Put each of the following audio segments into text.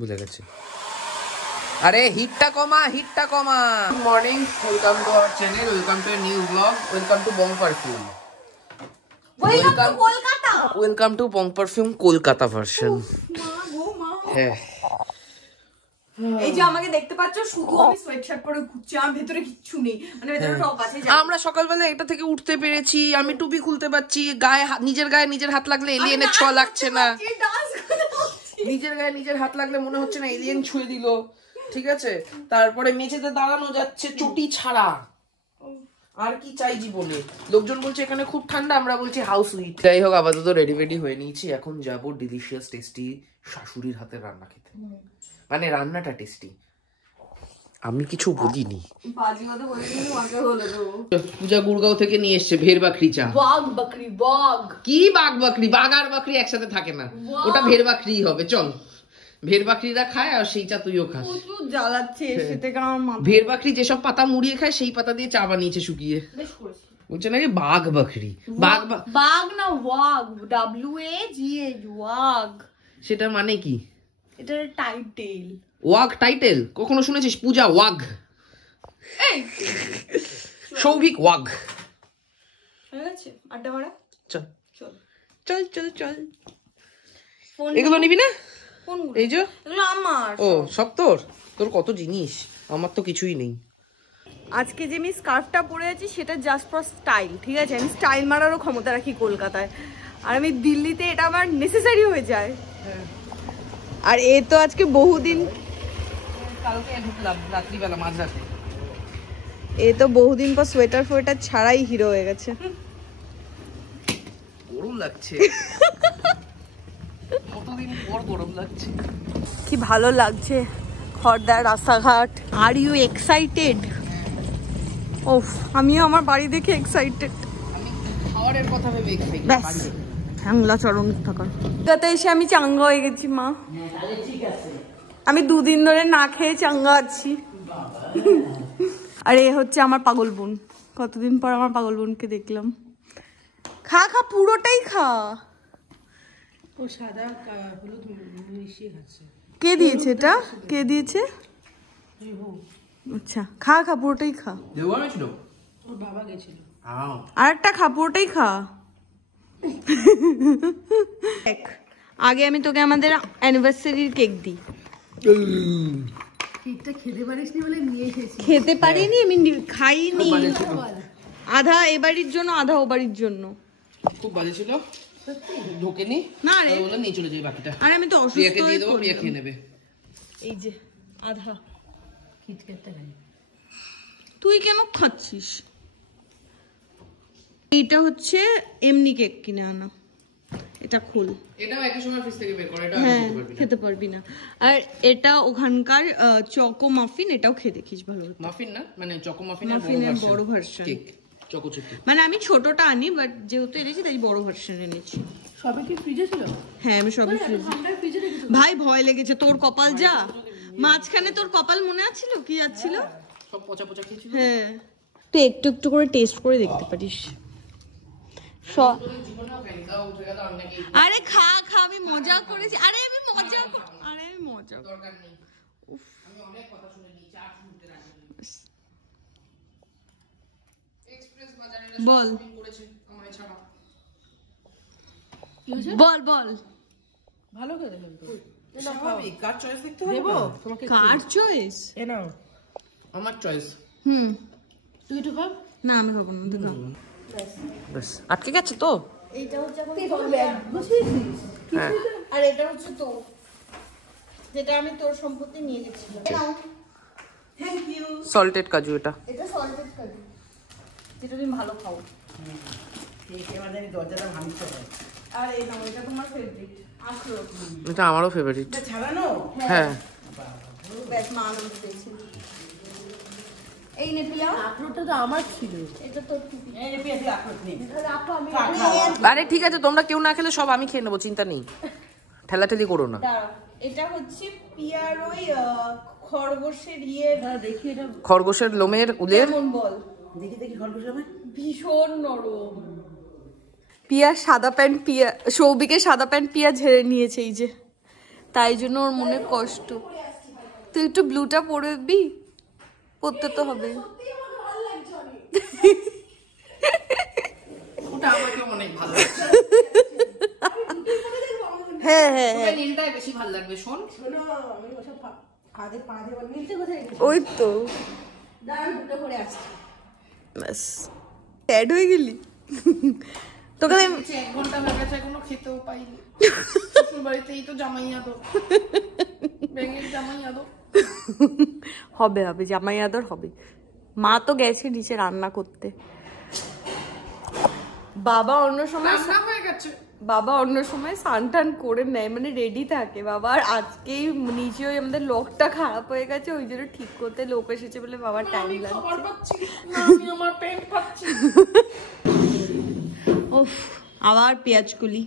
বুঝে গেছি। আরে হিটটা কমা। Good morning, welcome to our channel, welcome to a new blog, welcome to Bong perfume, welcome to Bong perfume Kolkata version. হ্যাঁ, এই যে আমাকে দেখতে পাচ্ছ, শুধু আমি সোয়েটশার্ট পরে ঘুরছি, আমার ভেতরে কিচ্ছু নেই, মানে ভেতরে টপ আছে। আমরা সকালবেলা এটা থেকে উঠতে পেরেছি, আমি টুপি খুলতে পারছি, নিজের গায়ে নিজের হাত লাগলে এলিয়েনের ছোঁয়া লাগছে না, নিজের গায়ে নিজের হাত লাগলে মনে হচ্ছে না এলিয়েন ছুঁয়ে দিল, ঠিক আছে। তারপরে মেঝেতে দাঁড়ানো যাচ্ছে চটি ছাড়া, আর কি চাই জীবনে। লোকজন বলছে এখানে খুব ঠান্ডা, আমরা বলছি হাউস উইট। যাই হোক, আপাতত রেডি হয়ে নিয়েছি, এখন যাবো ডিলিশিয়াস টেস্টি শাশুড়ির হাতের রান্না খেতে। মানে রান্নাটা টেস্টি, আমি কিছু বলিনি। পূজা গুড়গাঁও থেকে নিয়ে এসছে ভের বাকরি চা। কি বাঘ বাকরি? বাঘ আর বাকরি একসাথে থাকে না, ওটা ভের বাকরি হবে। চল, ভের বাকরিরা খায় আর সেই চা তুইও খাস। ভের বাকরি যেসব পাতা মুড়িয়ে খায় সেই পাতা দিয়ে চা বানিয়েছে শুকিয়ে। বলছে নাকি বাঘ বাকরি। বাঘ না ওয়াগ, WAGH, ওয়াগ। সেটা মানে কি? এটা টাইটেল। ওয়াগ টাইটেল কখনো শুনেছিস? পূজা ওয়াগ, সৌভিক ওয়াগ। হয়ে গেছে আড্ডা মারা। চল চল চল চল। এগুলো নিবি না? এই যে এগুলো আমার। ও সব তোর? তোর কত জিনিস, আমার তো কিছুই নেই। আজকে যে আমি স্কার্ফটা পরে আছি সেটা জাস্ট ফর স্টাইল, ঠিক আছে। আমি স্টাইল মারারও ক্ষমতা রাখি কলকাতায়, আর আমি দিল্লিতে এটা আমার নেসেসারি হয়ে যায়। আর এ তো আজকে বহুদিন, কালকে ঢুকলাম রাত্রিবেলা মাঝরাতে, এ তো বহুদিন পর সোয়েটার ফোয়েটার ছাড়াই হিরো হয়ে গেছে। গরম লাগছে, কতদিন পর গরম লাগছে। কি ভালো লাগছে খড়দার রাস্তাঘাট। Are you excited? ওফ, আমিও আমার বাড়ি দেখে এক্সাইটেড। আমি খাওয়ারের কথা ভেবে এক্সাইটেড। ব্যাস, হ্যাংলা চরণ থাকার কলকাতা এসে আমি চাঙ্গা হয়ে গেছি মা। আমি 2 দিন ধরে না খেয়ে চাঙ্গা আছি। আর এ হচ্ছে আমার পাগল বোন, কতদিন পর আমার পাগল বোনকে দেখলাম। খা খা, পুরোটাই খা। ও সাদা হলুদ মিশিয়ে খাচ্ছে। কে দিয়েছে এটা? কে দিয়েছে? আচ্ছা, খা খা, পুরোটাই খা। দেওয়া হয়েছিল, ওর বাবা গেছিল। আর একটা খা, পুরোটাই খা। আগে আমি তোকে আমাদের অ্যানিভার্সারির কেক দিই। কেকটা খেতে পারিসনি বলে নিয়ে এসেছি। খেতে পারিনি, আমি খাইনি। আধা এ বাড়ির জন্য, আধা ও বাড়ির জন্য। খুব বাজে ছিল, ঢোকেনি না রে, বললাম নিয়ে চলে যাই বাকিটা। আরে আমি তো অসুস্থ প্রিয়াকে দিয়ে হয়ে দেবো, প্রিয়া খেয়ে নেবে। এই যে আধা। কিটক্যাটটা খাই। তুই কেন খাচ্ছিস? এইটা হচ্ছে এমনি কেক কিনে আনা, এটা খুল। এটাও একই সময় ফ্রিজ থেকে বের করে, এটা হ্যাঁ, খেতে পারবি না। আর এটা ওখানকার চকো মাফিন, এটাও খেয়ে দেখিস ভালো। মাফিন না, মানে চকো মাফিনের বড় ভার্সন কেক, চকো চিপি। মানে আমি ছোটটা আনি, বাট যেহেতু এনেছি তাই বড় ভার্সন এনেছি। সবে কি ফ্রিজে ছিল? হ্যাঁ, আমি সবই ফ্রিজে। ভাই ভয় লেগেছে, তোর কপাল যা। মাঝখানে তোর কপাল মনে আছে কি যাচ্ছিল? সব পচা পচা খেয়েছিল। হ্যাঁ, তুই একটু একটু করে টেস্ট করে দেখতে পারিস। আরে খা খা, আমি মজা করেছি। আরে আমি মজা বল বল বল। ভালো করে কিন্তু স্বাভাবিক, কার চয়েস দেখতে হবে? দেবো তোমাকে। কার চয়েস? এ নাও, আমার চয়েস। তুই একটু খা। না, আমি খাবো না, তুই খা। বাস, আটকে গেছে তো। এইটা হচ্ছে এখন তোর ব্যাগ, বুঝছিস? হ্যাঁ, আর এটা হচ্ছে তোর, যেটা আমি তোর সম্পত্তি নিয়ে গেছিলাম। Thank you. সল্টেড কাজু এটা। এটা সল্টেড কাজু, যেটা তুমি ভালো খাও। দরজাটা ভাঙছে। আর এই নাও, এটা তোমার ফেভারিট আসলো। এটা আমারও ফেভারিট। এটা ছাড়ানো? হ্যাঁ, বেশ মা আনন্দ পেয়েছি। এই নে পিয়া, আখরোটটা তো আমার ছিল। এটা তোর টুপি। এই নে পিয়া, তুই আখরোট নে। রাখো, আমি আরে ঠিক আছে, তোমরা কেউ না খেলে সব আমি খেয়ে নেবো, চিন্তা নেই, ঠেলাঠেলি করো না। দাঁড়া, এটা হচ্ছে পিয়ার ওই খরগোশের দেখি এটা খরগোশের লোমের উলের। কেমন বল? দেখি দেখি খরগোশ হবে। ভীষণ নরম। পিয়া সাদা প্যান্ট, পিয়া সৌভিকের সাদা প্যান্ট পিয়া ঝেড়ে নিয়েছে। এই যে তাই জন্য ওর মনে কষ্ট। তুই একটু ব্লুটা পরবি, পরতে তো হবে। ওটা আমাকে অনেক ভালো লাগছে। হ্যাঁ হ্যাঁ হ্যাঁ, নীলটাই বেশি ভালো লাগবে। শোন, ওই তো দুটো করে আসছে। ব্যাস স্যাড হয়ে গেলি। তোকে 1 ঘন্টা হয়ে গেছে, এখনো খেতেও পাইনি। শ্বশুর বাড়িতেই তো জামাই আদর, ব্যাঙের জামাই আদর হবে হবে, জামাই আদর হবে। মা তো গেছে নিচে রান্না করতে। বাবা অন্য সময় রান্না হয়ে গেছে। বাবা অন্য সময় স্নান টান করে নেয়, মানে রেডি থাকে বাবা। আর আজকেই নিচে ওই আমাদের লকটা খারাপ হয়ে গেছে, ওই জন্য ঠিক করতে লোক এসেছে বলে বাবার টাইম খবর লাগছে। পাচ্ছি না, আমি আমার প্যান্ট পাচ্ছি। উফ, আবার পেঁয়াজ কুলি।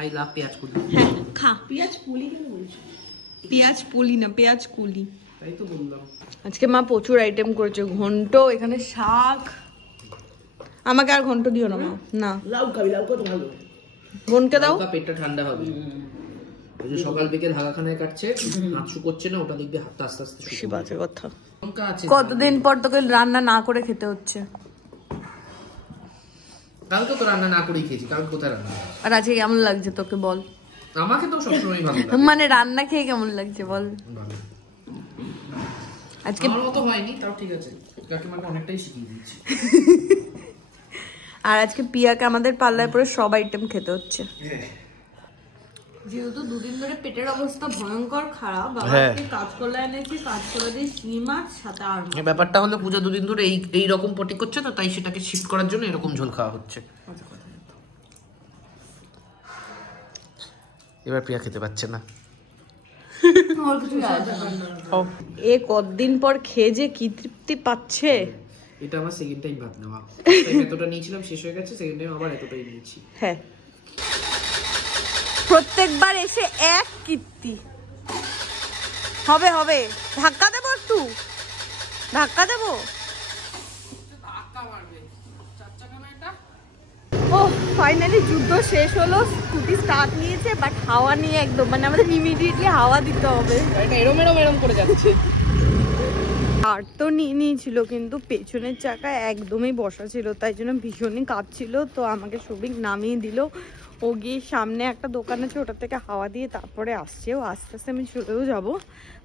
আই লাভ পেঁয়াজ কুলি। হ্যাঁ খা। পেঁয়াজ পুলি কেন বলছো? পেঁয়াজ পুলি না, পেঁয়াজ কুলি। তাই তো বললাম। আজকে মা প্রচুর আইটেম করেছে, ঘন্ট, এখানে শাক। আমাকে আর ঘন্ট দিও না মা, না লাউ খাবি, লাউ কত ভালো। বোনকে দাও। পেটটা ঠান্ডা হবে। ওই যে সকাল বিকেল হাগাখানায় কাটছে, হাত শুকোচ্ছে না, ওটা দেখবে হাতটা আস্তে আস্তে শুকিয়ে বাজে কথা। লঙ্কা আছে। কতদিন পর তোকে রান্না না করে খেতে হচ্ছে। কালকে তো রান্না না করেই খেয়েছি, কালকে কোথায় রান্না? আর আজকে কেমন লাগছে তোকে বল? আমাকে তো সবসময় ভালো লাগে। মানে রান্না খেয়ে কেমন লাগছে বল? ভালো। আজকে আমার মতো হয়নি, তাও ঠিক আছে। কাকিমাকে অনেকটাই শিখিয়ে দিয়েছি। আর আজকে পিয়াকে আমাদের পাল্লায় পরে সব আইটেম খেতে হচ্ছে। যেহেতু দুদিন ধরে পেটের অবস্থা ভয়ঙ্কর খারাপ, বাবাকে কাঁচকলা এনেছি, কাঁচকলা দিয়ে শিঙি মাছ সাথে আর এই ব্যাপারটা হলো পূজা দুদিন ধরে এই রকম পটি করছে, তো তাই সেটাকে শিফট করার জন্য এরকম ঝোল খাওয়া হচ্ছে। এবার প্রিয়া খেতে পাচ্ছে না। এ কতদিন পর খেয়ে যে কি তৃপ্তি পাচ্ছে। এটা আমার সেকেন্ড টাইম ভাত নেওয়া। টাইম এতটা নিয়েছিলাম, শেষ হয়ে গেছে, সেকেন্ড টাইম আবার এতটাই নিয়েছি। হ্যাঁ, প্রত্যেকবার এসে এক কীর্তি। হবে হবে, ধাক্কা দেবো, একটু ধাক্কা দেবো। ও ফাইনালি যুদ্ধ শেষ হলো, স্কুটি স্টার্ট নিয়েছে, বাট হাওয়া নিয়ে একদম, মানে আমাদের ইমিডিয়েটলি হাওয়া দিতে হবে। এরম এরম এরম করে যাচ্ছে। আর তো নিয়ে নিয়েছিল, কিন্তু পেছনের চাকা একদমই বসা ছিল, তাই জন্য ভীষণই কাঁপছিল। তো আমাকে সবিক নামিয়ে দিল। ও গিয়ে সামনে একটা দোকান আছে, ওটা থেকে হাওয়া দিয়ে তারপরে আসছে। ও আস্তে আস্তে আমি চলেও যাবো,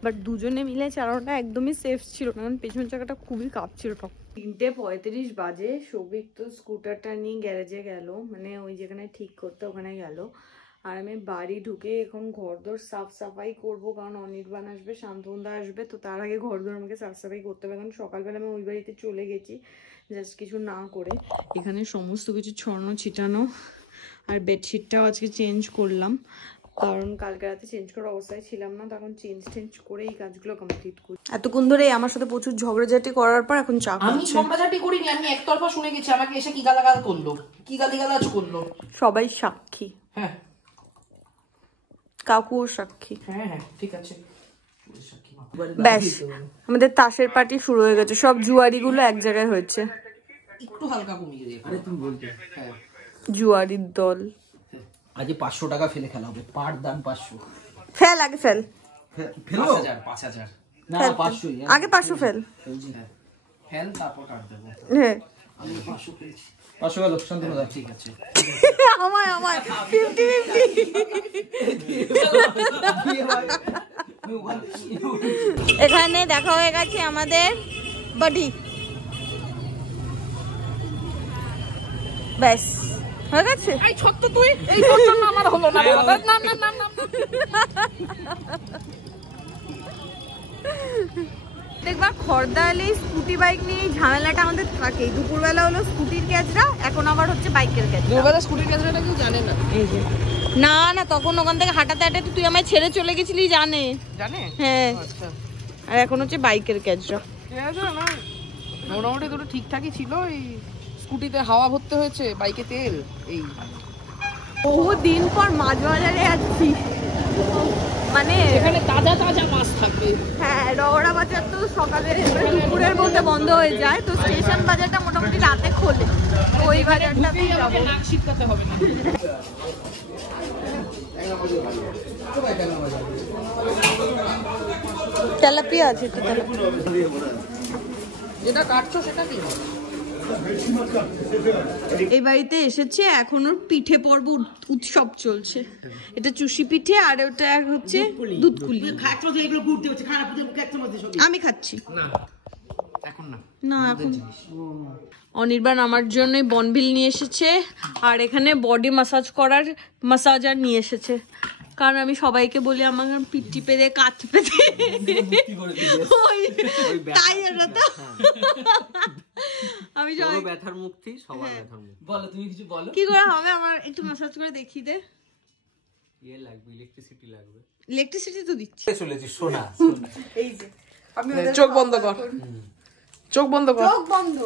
বাট দুজনে মিলে চালানোটা একদমই সেফ ছিল না, কারণ পেছনের চাকাটা খুবই কাঁপছিল। 3:35 বাজে। সবিক তো স্কুটারটা নিয়ে গ্যারেজে গেল, মানে ওই যেখানে ঠিক করতে ওখানে গেল। আর আমি বাড়ি ঢুকে এখন ঘরদোর সাফ সাফাই করবো, কারণ অনির্বাণ আসবে, শান্তনদা আসবে, তো তার আগে ঘরদোর আমাকে সাফ সাফাই করতে হবে। কারণ সকালবেলা আমি ওই বাড়িতে চলে গেছি জাস্ট কিছু না করে। এখানে সমস্ত কিছু ছড়ানো ছিটানো, আর বেডশিটটাও আজকে চেঞ্জ করলাম, কারণ কালকে রাতে চেঞ্জ করার অবস্থায় ছিলাম না, তখন চেঞ্জ করে এই কাজগুলো কমপ্লিট করি। এতক্ষণ ধরে আমার সাথে প্রচুর ঝগড়াঝাটি করার পর এখন চা আমি ঝগড়াঝাটি করিনি, আমি একতরফা শুনে গেছি। আমাকে এসে কি গালাগাল করলো, কি গালিগালাজ করলো। সবাই সাক্ষী। হ্যাঁ, কাকুও সাক্ষী। হ্যাঁ হ্যাঁ ঠিক আছে। ব্যাস, আমাদের তাসের পার্টি শুরু হয়ে গেছে। সব জুয়ারিগুলো এক জায়গায় হয়েছে। একটু হালকা কমিয়ে দিয়ে। আরে তুমি বলতে। হ্যাঁ, জুয়ারির দল। আজ 500 টাকা ফেলে খেলা হবে, পার দাম 500। ফেল, আগে ফেল। ফেলো 5000 না, 500 আগে 500 ফেল। ফেল, তারপর কাট দেবো। হ্যাঁ, আমি 500 ফেলছি। 500 গেল, শান্তনু দা। ঠিক আছে। আমায় 50-50। এখানে দেখা হয়ে গেছে আমাদের বডি। ব্যাস হয়ে গেছে। এই ছোট্ট তুই, এই ছোট্ট না আমার হলো না বাবা। না না না না, দেখবা খর্দা এলে স্কুটি বাইক নিয়ে ঝামেলাটা আমাদের থাকে। দুপুরবেলা হলো স্কুটির ক্যাচরা, এখন আবার হচ্ছে বাইকের ক্যাচরা। দুপুরবেলা স্কুটির ক্যাচরাটা কেউ জানে না। এই যে না না, তখন ওখান থেকে হাঁটাতে হাঁটাতে তুই আমায় ছেড়ে চলে গেছিলি, জানে। হ্যাঁ, আচ্ছা, আর এখন হচ্ছে বাইকের ক্যাচরা। না মোটামুটি দুটো ঠিকঠাকই ছিল। এই স্কুটিতে হাওয়া ভরতে হয়েছে, বাইকে তেল। এই বহুদিন পর মাছ বাজারে আছি, মানে এখানে তাজা তাজা মাছ থাকবে। হ্যাঁ, রওড়া বাজার তো সকালে দুপুরের মধ্যে বন্ধ হয়ে যায়, তো স্টেশন বাজারটা মোটামুটি রাতে খোলে। ওই বাজারটাতেই যাবো। নাক শিটকাতে হবে না। তেলাপিয়া আছে তো, তেলাপিয়া। যেটা কাটছো সেটা কি? এই বাড়িতে এসেছে, এখন ওর পিঠে পর্ব উৎসব চলছে। এটা চুষি পিঠে আর ওটা হচ্ছে দুধকুলি। আমি খাচ্ছি না এখন না। না এখন অনির্বাণ আমার জন্য বনবিল নিয়ে এসেছে, আর এখানে বডি মাসাজ করার মাসাজার নিয়ে এসেছে, কারণ আমি সবাইকে বলি আমার পিঠ টিপে দে, কাঁধ টিপে দে, তাই ওটা তো আমি সবাই ব্যথার মুক্তি, সবার ব্যথার মুক্তি। বলো তুমি কিছু বলো। কি করে হবে, আমার একটু মাসাজ করে দেখিয়ে দে। ইয়ে লাগবে, ইলেকট্রিসিটি লাগবে। ইলেকট্রিসিটি তো দিচ্ছি। চলেছি সোনা। এই যে আমি চোখ বন্ধ কর, চোখ বন্ধ কর, চোখ বন্ধ।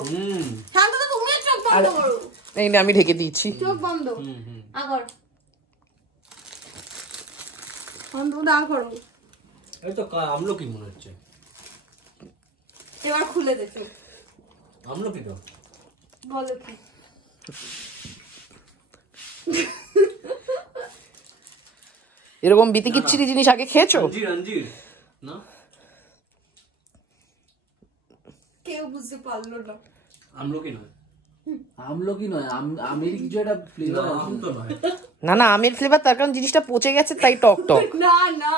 শান্ত তো, তুমি চোখ বন্ধ করো। এই না আমি ঢেকে দিয়েছি। চোখ বন্ধ আগর বন্ধ না করো। এই তো আমলকি মনে হচ্ছে। এবার খুলে দে চোখ। আমলকি তো বলো কি? এরকম বিতিকিচ্ছিরি জিনিস আগে খেয়েছো? আঞ্জির, আঞ্জির না, কেউ বুঝতে পারলো না। আমলকি নয়, আমলকি নয়, আমের কিছু একটা ফ্লেভার আম তো নয়। না না আমের ফ্লেভার, তার কারণ জিনিসটা পচে গেছে তাই টক টক। না না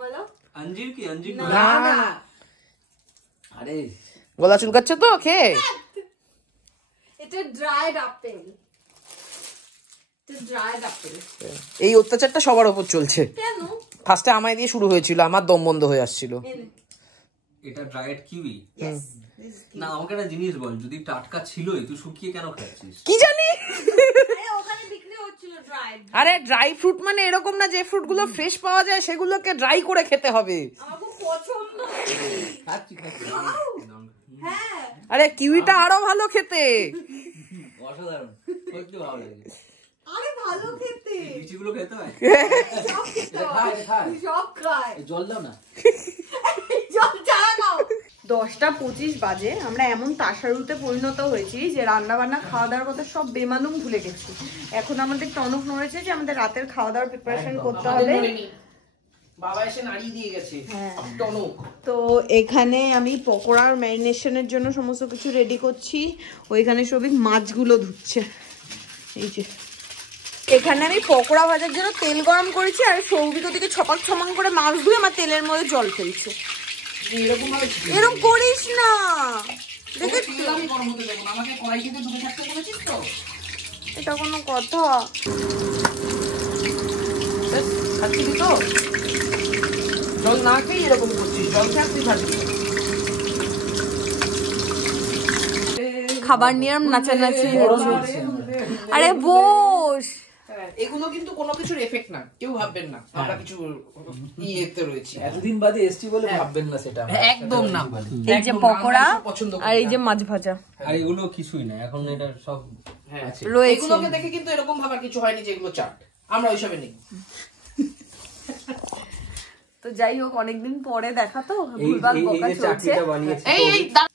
বলো। আঞ্জির কি? আঞ্জির না নয়। না আরে গলা চুলকাচ্ছে তো খেয়ে। এটা ড্রাইড আপেল, এটা ড্রাইড আপেল। এই অত্যাচারটা সবার উপর চলছে। কেন? ফার্স্টে আমায় দিয়ে শুরু হয়েছিল, আমার দম বন্ধ হয়ে আসছিল। এটা ড্রাইড কিউই। না আমাকে একটা জিনিস বল, যদি টাটকা ছিলই তুই শুকিয়ে কেন খাচ্ছিস? কি জানি। আরে ওখানে বিক্রি হচ্ছিল ড্রাইড। আরে ড্রাই ফ্রুট মানে এরকম না যে ফ্রুট গুলো ফ্রেশ পাওয়া যায় সেগুলোকে ড্রাই করে খেতে হবে। আমার খুব পছন্দ। খাচ্ছি খাচ্ছি। হ্যাঁ আরে কিউইটা আরো ভালো খেতে। অসাধারণ, সত্যি ভালো লাগে। আরে ভালো খেতে। বিচিগুলো খেতে হয়। সব খেতে এটা খায়, এটা খায়। সব খায়। এই জল দাও না। জল চালা নাও। 10:25 বাজে, আমরা এমন তাসারুতে পরিণত হয়েছি যে রান্না বান্না খাওয়া দাওয়ার কথা সব বেমালুম ভুলে গেছি। এখন আমাদের টনক নড়েছে যে আমাদের রাতের খাওয়া দাওয়ার প্রিপারেশন করতে হবে। বাবা এসে নাড়িয়ে দিয়ে গেছে টনক। তো এখানে আমি পকোড়ার ম্যারিনেশনের জন্য সমস্ত কিছু রেডি করছি। ওইখানে সবই মাছগুলো ধুচ্ছে। এই যে এখানে আমি পকোড়া ভাজার জন্য তেল গরম করেছি, আর সৌভিক ওদিকে ছপাক ছমাং করে মাছ ধুয়ে আমার তেলের মধ্যে জল ফেলছে। এরকম করিস না, এটা কোনো কথা? জল না খেয়ে এরকম করছিস, জল খেয়ে তুই ভাবছিস। খাবার নিয়ে নাচানাচি হচ্ছে। আরে বস, এগুলো কিন্তু কোনো কিছুর এফেক্ট না, কেউ ভাববেন না আমরা কিছু ইয়েতে রয়েছি। এতদিন বাদে এসছি বলে ভাববেন না সেটা। একদম না। এই যে পকোড়া পছন্দ আর এই যে মাছ ভাজা আর এগুলো কিছুই না, এখন এটা সব আছে। রয়েছে। এগুলোকে দেখে কিন্তু এরকম ভাবার কিছু হয়নি যে এগুলো চাট, আমরা ওইসবে নেই। তো যাই হোক, অনেকদিন পরে দেখা তো এই ভুলভাল এই বকা যে চলছে। চাটনিটা বানিয়েছে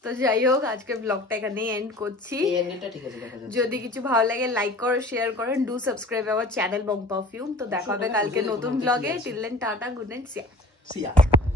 তো যাই হোক, আজকে ব্লগটা এখানেই এন্ড করছি। এই এন্ডটা ঠিক আছে, দেখা যাচ্ছে। যদি কিছু ভালো লাগে লাইক করো, শেয়ার করো, do subscribe our channel Bong perfume. তো দেখা হবে কালকে নতুন ব্লগে। Till then tata, good night, সিয়া।